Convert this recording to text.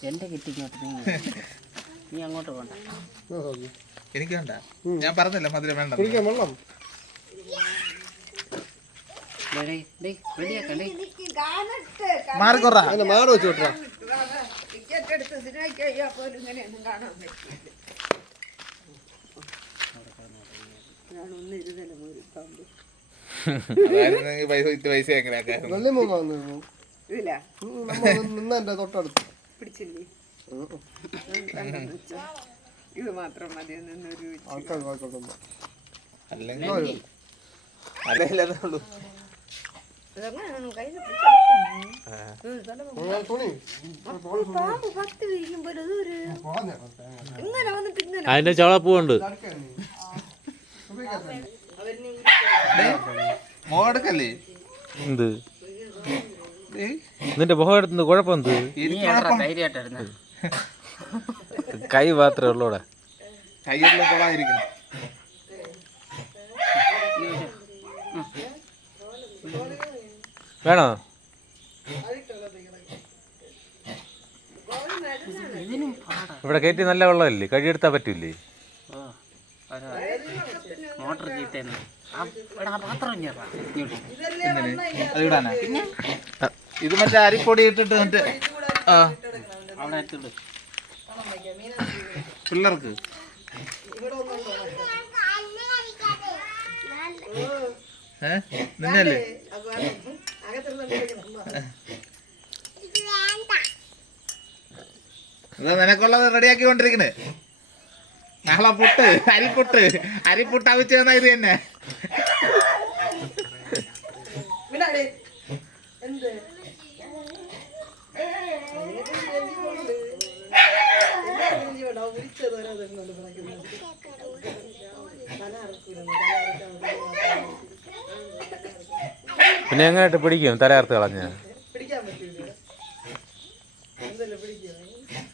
കൊണ്ട് കിറ്റ് ഇങ്ങോട്ട് നീ നീ അങ്ങോട്ട് പോണ്ട. എനിക്ക് വേണ്ട. ഞാൻ പറഞ്ഞില്ല മധുരം വേണ്ട കുടിക്കാൻ വെള്ളം. മാറിക്കൊറ മാട് വെച്ച് വിട്ടാ ടിക്കറ്റ് എടുത്ത് സിനിമയ്ക്ക് കഴിയാൽ പോലും ഇങ്ങനെയൊന്നും കാണാൻ പറ്റില്ല ഞാനൊന്ന് പാമ്പ് അതായിരുന്നെങ്കിൽ പൈസ വിറ്റ് പൈസ നിന്ന എന്റെ തൊട്ടടുത്ത്. പിടിച്ചില്ലേ? ഇത് മാത്രം മതി ആൾക്കാർ അല്ലെങ്കിൽ ഉള്ളൂ. അതെങ്ങനെയാണ് കയ്യിൽ മോടുക്കല്ലേ എന്ത്? നിന്റെ മുഖം എടുത്തുന്നത് കുഴപ്പമെന്ത്? നീ കൈ മാത്രമേ ഉള്ളൂടെ. വേണോ? ഇവിടെ കയറ്റി നല്ല വെള്ളമല്ലേ? കഴിയെടുത്താൽ പറ്റൂലേ ഓ, ചെയ്തേന്ന് ഇത് മറ്റേ അരിപ്പൊടി ഇട്ടിട്ട് മറ്റേ അവിടെ എടുത്തിട്ട് പിള്ളേർക്ക്? നിന്നല്ലേ നിനക്കുള്ളത് റെഡിയാക്കി കൊണ്ടിരിക്കണ് നാളെ പുട്ട് അരിപ്പുട്ട് അരിപ്പുട്ട് അവിച്ച് തന്നാ ഇത് തന്നെ. എന്ത്? പിന്നെ എങ്ങനെയായിട്ട് പിടിക്കും? തലയർത്ത് കളഞ്ഞ്. പിടിക്കാൻ പറ്റില്ല പിടിച്ച് കഴുകി